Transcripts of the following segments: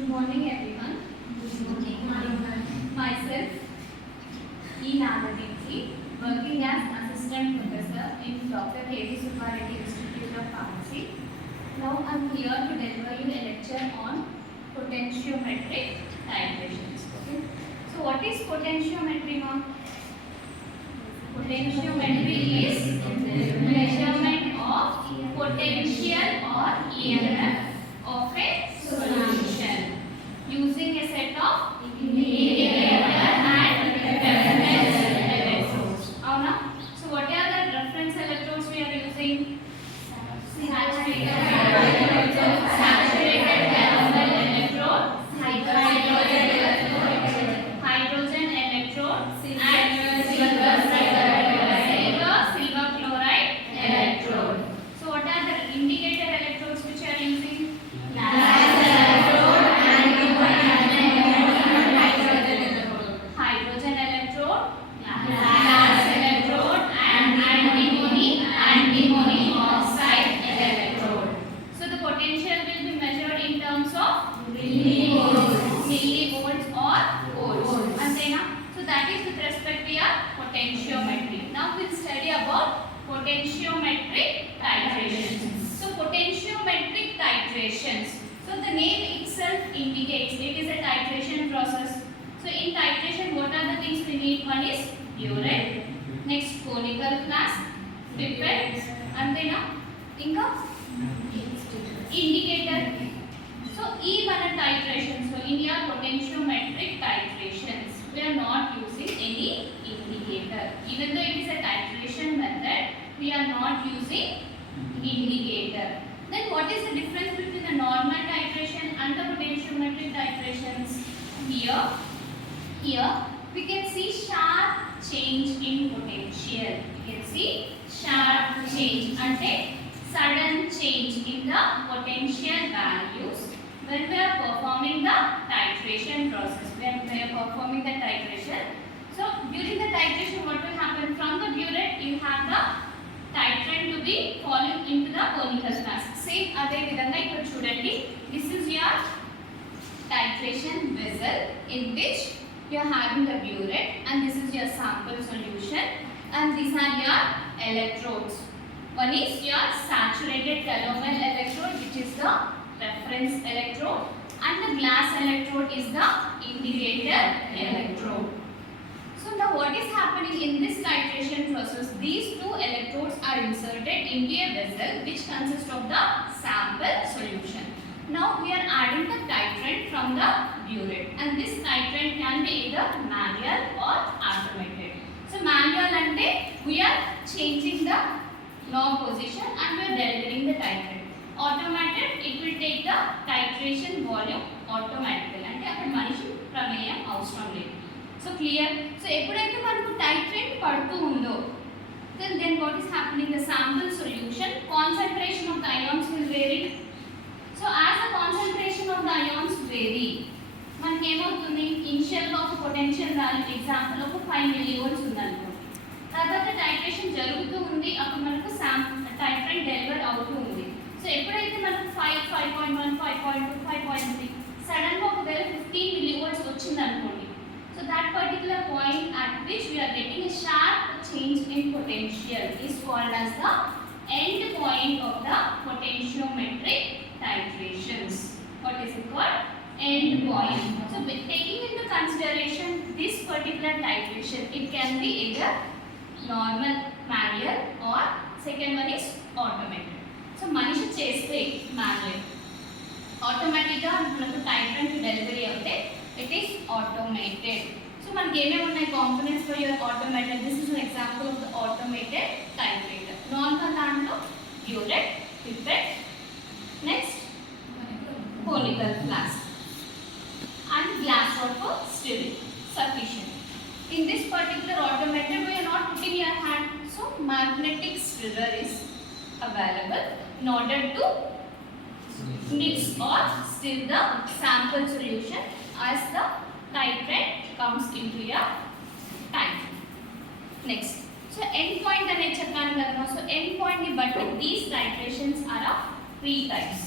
Good morning everyone. Good morning. Myself, E. Nagadeepthi, working as Assistant Professor in Dr. K.V. Subbareddy Institute of Pharmacy. Now I am here to deliver you a lecture on potentiometric titrations. Okay. So what is potentiometry, ma'am? Potentiometry is measurement of potential or EMF of a solution using a set of indicator and reference electrodes. Avuna? So what are the reference electrodes we are using? Saturated carbon electrode, hydrogen electrode, and silver chloride electrode. So what are the indicator electrodes which are using? Hydrogen electrode, glass electrode, and antimony oxide electrode. So the potential will be measured in terms of millivolts or volts. Antena? So that is with respect to your potentiometry. Now we'll study about potentiometric titrations. So potentiometric titrations. So the name itself indicates it is a titration process. So in titration, what are the things we need? One is burette, next conical flask, pipette, antena, inka indicator. So even a titration. So in your potentiometric titrations, we are not using any indicator. Even though it is a titration method, we are not using indicator. Then what is the difference between the normal titration and the potentiometric titrations? Here we can see sharp change in potential. We can see sharp change ante sudden change in the potential values when we are performing the titration process. When we are performing the titration. So during the titration, what will happen? From the burette, you have the titrant to be falling into the conical flask. Same ade vidhanga ikkada chudandi. This is your titration vessel in which you are having the burette, and this is your sample solution, and these are your electrodes. One is your saturated calomel electrode, which is the reference electrode, and the glass electrode is the indicator electrode. So now what is happening in this titration process? These two electrodes are inserted into a vessel which consists of the sample solution. Now we are adding the titrant from the burette, and this titrant can be either manual or automated. So manual ante we are changing the knob position and we are delivering the titrant. Automated, it will take the titration volume automatically. Ante akkada manishi prameyam avasaram ledhu. So clear? So ఎప్పుడైతే మనకు titrant పడుతూ ఉందో, then what is happening? The sample solution concentration of the ions will vary. So as the concentration of the ions vary, మనకి ఏమవుతుంది? Initial గా ఒక potential value example ఒక 5 మిల్లీవోల్ట్స్ ఉందనుకోండి. తర్వాత టైట్రేషన్ జరుగుతూ ఉంది, అప్పుడు మనకు టైట్రేట్ డెలివర్ అవుతూ ఉంది. సో ఎప్పుడైతే మనకు 5, 5.1, 5.2, 5.3 సడన్ గా ఒకవేళ 15 మిల్లీవోల్ట్స్ వచ్చింది అనుకోండి. So that particular point at which we are getting a sharp change in potential is called as the end point of the potentiometric titrations. What is it called? End point. So with taking into consideration this particular titration, it can be either normal manual or second one is automated. So manishi cheste manual. Automatic ga manaku titrant delivery avute, it is automated. So manaki em unnai components for your automated. This is an example of the automated titrator. Normal dantlo burette, pipette, next conical flask, and glass rod for stirring. Sufficient. In this particular automated, we are not putting your hand, so magnetic stirrer is available in order to mix or stir the sample solution as the titrant comes into your tank. Next, so end point అనేది చెప్పాను కదా. So end point ని బట్టి these titrations are of 3 types.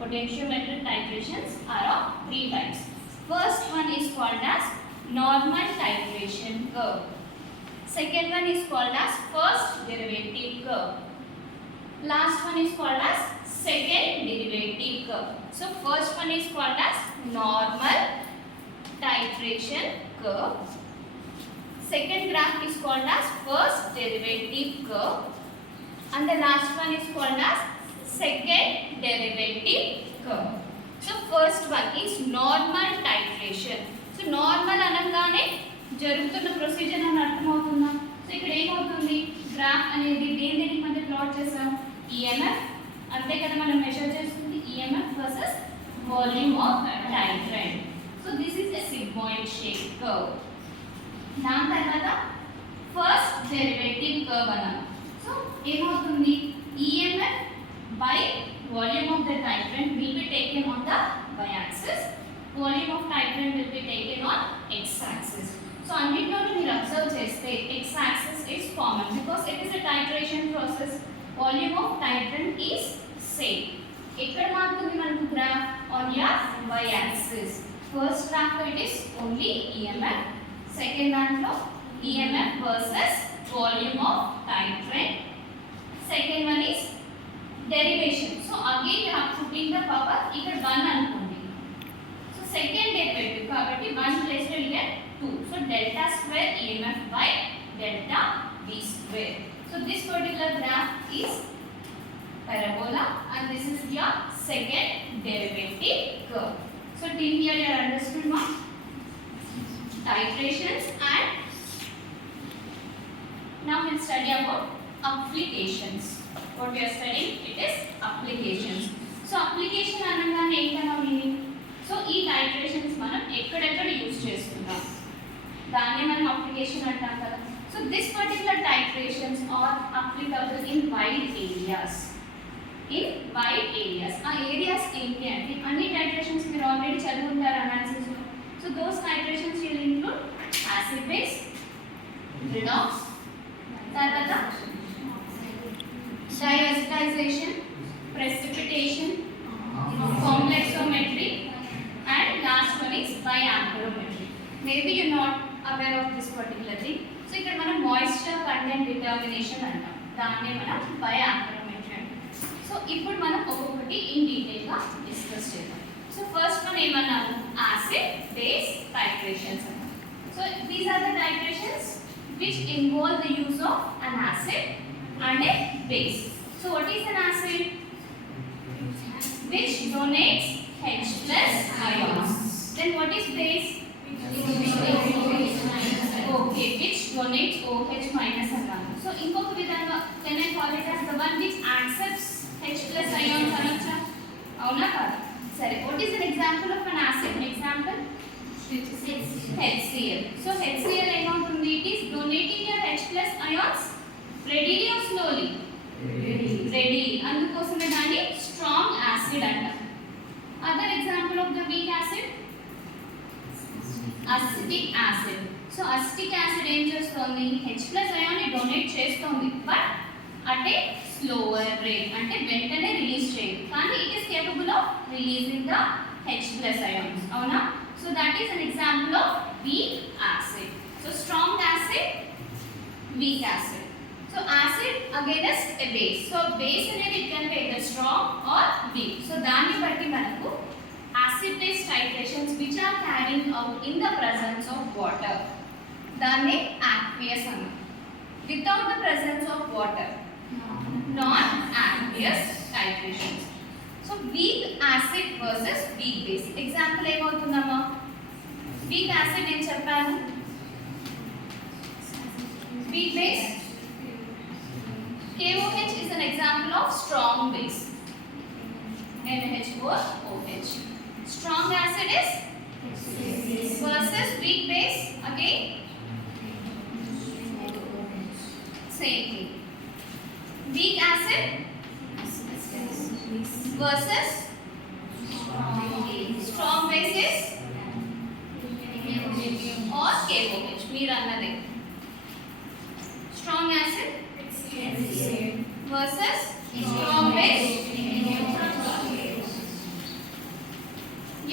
Potentiometric titrations are of three types. First one is called as normal titration curve. Second one is called as first derivative curve. Last one is called as second derivative curve. So first one is called as normal titration curve. Second graph is called as first derivative curve. And the last one is called as second derivative curve. So first one is normal titration. So normal అనగానే జరుగుతున్న procedure అని అర్థమవుతుందా? So ఇక్కడ ఏమవుతుంది, graph అనేది దేనికి మధ్య plot చేసాం, ఈఎంఎఫ్ అంతే కదా మనం మెజర్ చేస్తుంది, EMF versus volume of titrant. So this is a sigmoid shape curve. దాని తర్వాత ఫస్ట్ డెరివేటివ్ కర్వ్ అన్నాం. సో ఏమవుతుంది, EMF by volume of the titrant will be taken on the y-axis, volume of titrant will be taken on x-axis. So అన్నిట్లో మీరు observe చేస్తే x-axis is common because it is a titration process. Volume of titrant is same. ఎక్కడ మారుతుంది మనకు graph, on your y-axis. First graph లో it is only EMF, second దాంట్లో EMF versus volume of titrant. Second one is derivation. So again you have putting the power ఇక్కడ 1 అనుకోండి. So second derivative కాబట్టి 1 place లో you get 2. So delta square EMF by delta V square. So this particular graph is parabola and this is your second derivative curve. So till here you are understood ma? Titrations. And now we'll study about applications. What we are studying, it is applications. So application అనగానే ఏంటన్నా meaning, so ఈ titrations మనం ఎక్కడెక్కడ use చేస్తున్నాం దాన్నే మనం application అంటాం కదా. So this particular titrations are applicable in wide areas. In wide areas, ఆ ఏరియాస్ ఏంటి అంటే అన్ని టైట్రేషన్స్ మీరు ఆల్రెడీ చదివి ఉంటారు అనాలిసిస్ లో. So those titrations will include acid base, redox, తర్వాత diazotization, precipitation, complexometry, and last one is biamperometry. Maybe you're not aware of this particular thing. So ఇక్కడ మనం moisture content determination అంటాం, దాన్నే మనం biamperometry అంటాం. సో ఇప్పుడు మనం ఒక్కొక్కటి ఇన్ డీటెయిల్ గా డిస్కస్ చేద్దాం. సో ఫస్ట్ వన్ ఏమన్నాము, యాసిడ్ బేస్ titrations అంటాం. So these are the titrations which involve the use of an acid and a base. So what is an acid? Which donates H plus ions. Then what is base? Okay, which donates OH minus ion. So ఇంకొక విధంగా can I call it as the one which accepts H plus ions అనొచ్చా? అవునా కాదా? సరే, what is an example of an acid? Example? HCl. So HCl ఏమవుతుంది? It is donating your H plus ions readily or slowly? Ready. అందుకోసమే దాన్ని strong acid అంటారు. Other example of the weak acid? Acetic acid. So acetic acid ఏం చేస్తుంది? H plus ion ని donate చేస్తుంది, but at a slower rate, అంటే వెంటనే release చేయదు, కానీ it is capable of releasing the H plus ions. అవునా? So that is an example of weak acid. So strong acid, weak acid. So acid against a base. So base అనేది it can be either strong or weak. So దాన్ని బట్టి మనకు acid base titrations which are carrying out in the presence of water, దాన్ని aqueous అన్నాం. Without the presence of water, non aqueous titrations. So weak acid versus weak base. Example ఏమవుతుందమ్మా, weak acid ఏం చెప్పాను, weak base KOH is an example of strong base. NH4OH. Strong acid is versus weak base, again same thing. Weak acid versus strong base is or KOH. మీరు అన్నది strong acid versus strong base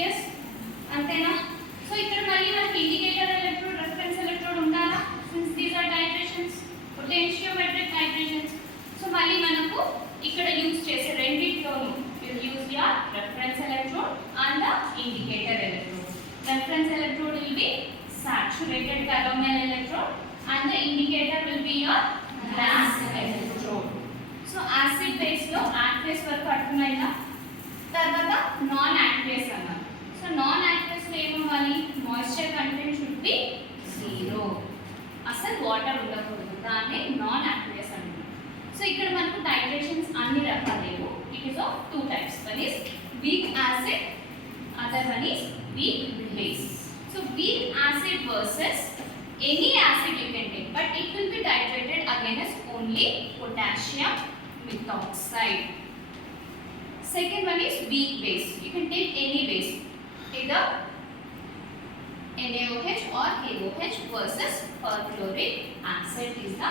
yes అంతేనా so ఇక్కడ మళ్ళీ మనకి indicator electrode reference electrode ఉండాలా since these are titrations potentiometric titrations so మళ్ళీ మనకు ఇక్కడ యూజ్ చేసే రెండిట్లోనూ will use your reference electrode and the indicator electrode reference electrode will be saturated caramel electrode and the indicator will be your glass electrode. So acid base lo aqueous వరకు అర్థమైందా తర్వాత non aqueous అన్నారు so non aqueous లో ఏమవ్వాలి moisture content should be 0 అసలు water ఉండకూడదు దాన్ని non aqueous అంటారు సో ఇక్కడ మనకు టైట్రేషన్స్ అన్ని రకాలేవు it is of two types one is weak acid other one is weak base so weak acid versus any acid you can take but it will be titrated against only potassium methoxide. Second one is weak base. You can take any base either NaOH or KOH versus perchloric acid is the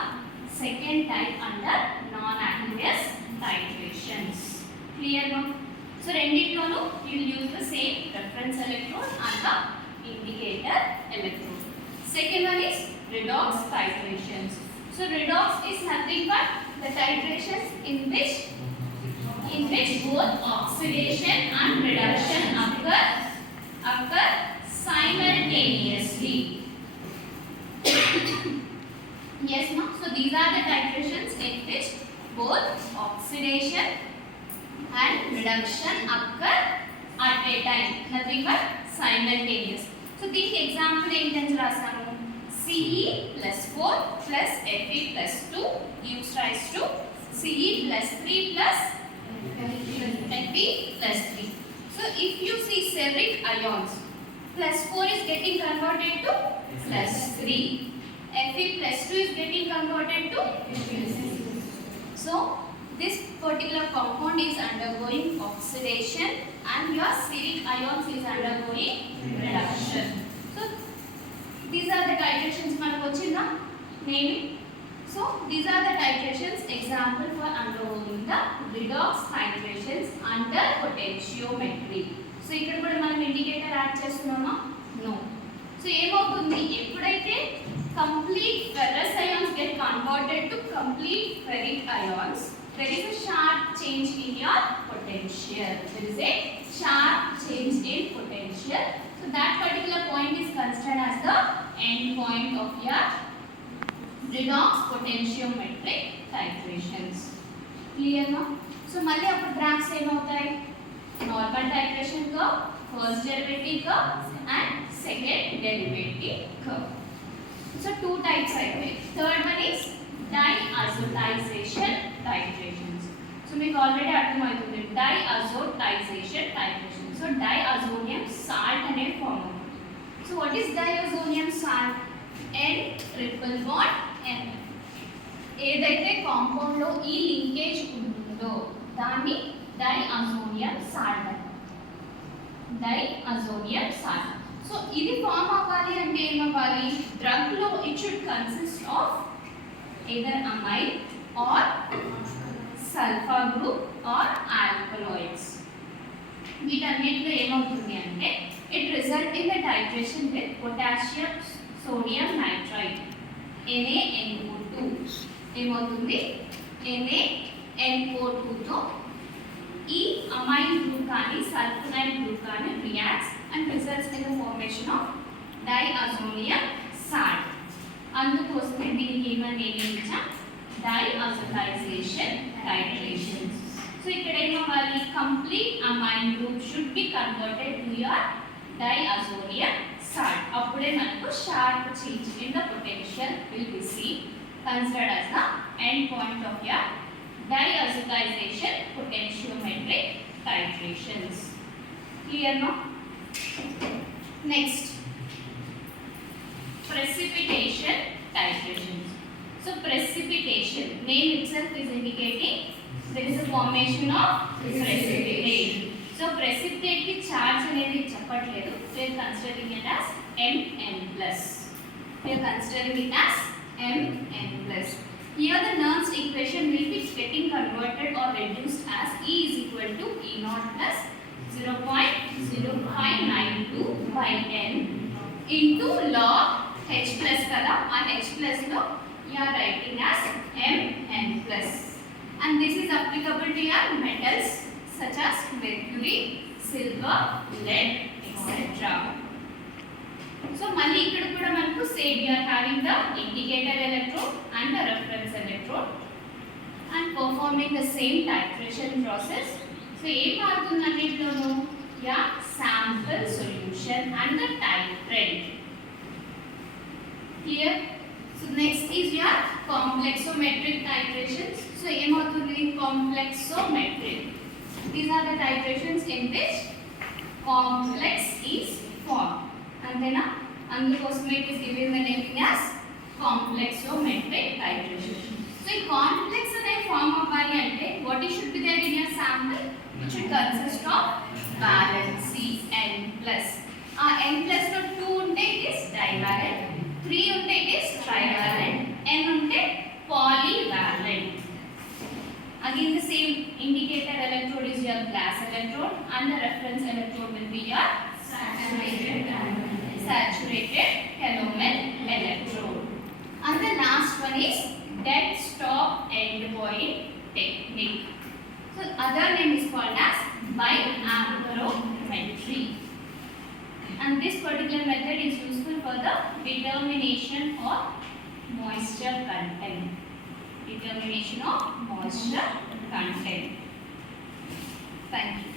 second type under non-aqueous titrations. Clear no? So రెండిట్లోనూ you will use the same reference electrode and the indicator electrode. Second one is redox titrations. So redox is nothing but the titrations in which both oxidation and reduction occur simultaneously. Yes, no? So these are the titrations in which both oxidation and reduction occur at a time. Nothing but simultaneous. So దీనికి example ఏంటని రాసాము Ce+4 plus Fe+2 gives rise to Ce+3 plus Fe+3. So if you see ferric ions +4 is getting converted to +3 Fe+2 is getting converted to so this particular compound is undergoing oxidation and your ferric ions is undergoing reduction. So these are the titrations manaku vachinda name. So these are the titrations example for undergoing the redox titrations under potentiometry. So ఇక్కడ కూడా మనం indicator add చేస్తున్నామా no so ఏమవుతుంది ఎప్పుడైతే complete ferrous ions get converted to complete ferric ions there is a sharp change in your potential. There is a sharp change in potential. So that particular point is considered as the end point of your redox potentiometric titrations. Clear no? So మళ్ళీ అప్పుడు graphs ఏమవుతాయి normal titration curve first derivative curve and second derivative curve so two types అయిపోయాయి third one is diazotization titrations. So మీకు already అర్థమవుతుంది diazotization titration. So diazonium salt అనే form అవుతుంది. So what is diazonium salt? N triple bond N. ఏదైతే compound లో ఈ linkage ఉంటుందో దాన్ని diazonium salt అంటారు. diazonium salt. So ఇది ఫార్మ్ అవ్వాలి అంటే ఏమవ్వాలి డ్రగ్ లో it should consist of either amine or sulfur group or alkaloids. వీటన్నిటిలో ఏమవుతుంది అంటే it result in the titration with potassium sodium nitrite NaNO2 ఏమవుతుంది NaNO2 తో ఈ amine group కానీ sulfonide group కానీ reacts and results in the formation of diazonium salt. అందుకోసమే దీనికి ఏమని నేమ్ ఇచ్చాం diazotization titrations. సో ఇక్కడ ఏమవ్వాలి complete amine group should be converted to your diazonium salt. అప్పుడే మనకు sharp change in the potential will be seen considered as the end point of your diazotization potentiometric titrations. Clear no? Next, precipitation titrations. So precipitation, name itself is indicating there is a formation of precipitate. So precipitate ki charge అనేది చెప్పట్లేదు. We are considering it as Mn plus. We are considering it as Mn+. Here the Nernst equation will be getting converted or reduced as E is equal to E naught plus 0.05 n into log h plus kada. Our h plus lo you are writing as mn plus. And this is applicable to your metals such as mercury, silver, lead, etc. So mali ikkada kuda manaku same we are having the indicator electrode and the reference electrode and performing the same titration process. So em maaruthundi annitlono ya sample solution and the titrate. Clear? So next is your complexometric titrations. So em avutundi complexometric. These are the titrations in which complex is formed. Antena andukosame it is given the name as complexometric titration. So in complex ane form avvali ante what it should be there in your sample? It should consist of valency n plus. N plus lo 2 unte it is divalent, 3 unte it is trivalent, n unte polyvalent. Again the same indicator electrode is your glass electrode and the reference electrode will be your saturated calomel electrode. And the last one is dead stop end point technique. So other name is called as biamperometry. And this particular method is useful for the determination of moisture content. Determination of moisture content. Thank you.